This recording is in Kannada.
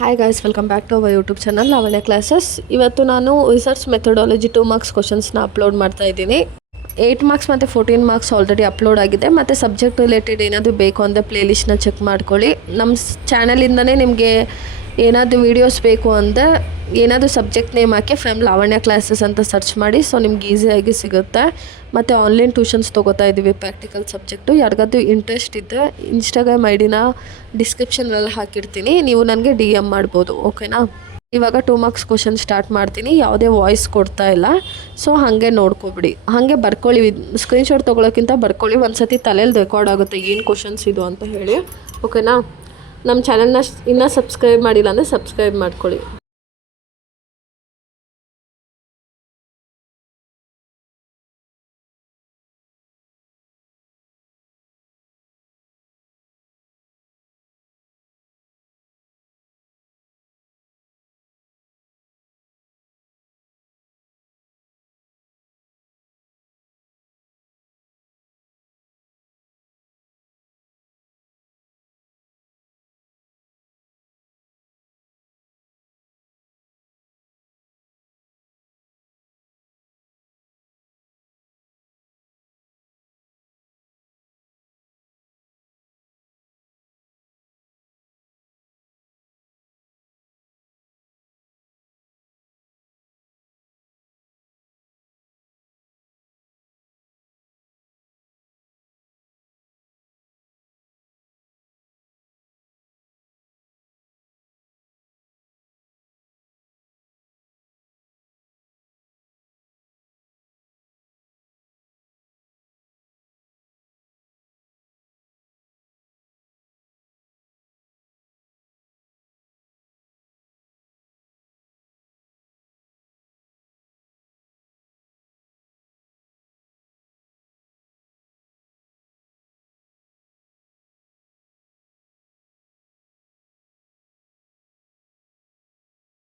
Hi guys, welcome back to our YouTube channel Lavanya classes. ಇವತ್ತು ನಾನು ರಿಸರ್ಚ್ ಮೆಥಡಾಲಜಿ 2 ಮಾರ್ಕ್ಸ್ ಕ್ವಶನ್ಸ್ನ ಅಪ್ಲೋಡ್ ಮಾಡ್ತಾ ಇದ್ದೀನಿ. 8 ಮಾರ್ಕ್ಸ್ ಮತ್ತು 14 ಮಾರ್ಕ್ಸ್ ಆಲ್ರೆಡಿ ಅಪ್ಲೋಡ್ ಆಗಿದೆ. ಮತ್ತು ಸಬ್ಜೆಕ್ಟ್ ರಿಲೇಟೆಡ್ ಏನಾದರೂ ಬೇಕು ಅಂದರೆ ಪ್ಲೇಲಿಸ್ಟ್ನ ಚೆಕ್ ಮಾಡ್ಕೊಳ್ಳಿ. ನಮ್ಮ ಚಾನಲಿಂದನೇ ನಿಮಗೆ ಏನಾದರೂ ವೀಡಿಯೋಸ್ ಬೇಕು ಅಂದರೆ ಏನಾದರೂ subject name hockey from Lavanya classes ಅಂತ ಸರ್ಚ್ ಮಾಡಿ. ಸೊ ನಿಮ್ಗೆ ಈಸಿಯಾಗಿ ಸಿಗುತ್ತೆ. ಮತ್ತು ಆನ್ಲೈನ್ ಟ್ಯೂಷನ್ಸ್ ತೊಗೋತಾ ಇದ್ದೀವಿ ಪ್ರಾಕ್ಟಿಕಲ್ ಸಬ್ಜೆಕ್ಟು. ಯಾರಿಗಾದ್ರೂ ಇಂಟ್ರೆಸ್ಟ್ ಇದ್ದರೆ ಇನ್ಸ್ಟಾಗ್ರಾಮ್ ಐಡಿನ ಡಿಸ್ಕ್ರಿಪ್ಷನಲ್ಲಿ ಹಾಕಿರ್ತೀನಿ, ನೀವು ನನಗೆ DM ಮಾಡ್ಬೋದು. ಓಕೆನಾ? ಇವಾಗ 2 ಮಾರ್ಕ್ಸ್ ಕ್ವಶನ್ ಸ್ಟಾರ್ಟ್ ಮಾಡ್ತೀನಿ. ಯಾವುದೇ ವಾಯ್ಸ್ ಕೊಡ್ತಾ ಇಲ್ಲ, ಸೊ ಹಾಗೆ ನೋಡ್ಕೊಬಿಡಿ. ಹಾಗೆ ಬರ್ಕೊಳ್ಳಿ, ಸ್ಕ್ರೀನ್ಶಾಟ್ ತೊಗೊಳೋಕ್ಕಿಂತ ಬರ್ಕೊಳ್ಳಿ. ಒಂದು ಸತಿ ತಲೆಯಲ್ಲಿ ರೆಕಾರ್ಡ್ ಆಗುತ್ತೆ ಏನು ಕ್ವಶನ್ಸ್ ಇದು ಅಂತ ಹೇಳಿ. ಓಕೆನಾ? ನಮ್ಮ ಚಾನಲ್ನ ಇನ್ನೂ ಸಬ್ಸ್ಕ್ರೈಬ್ ಮಾಡಿಲ್ಲ ಅಂದರೆ ಸಬ್ಸ್ಕ್ರೈಬ್ ಮಾಡ್ಕೊಳ್ಳಿ.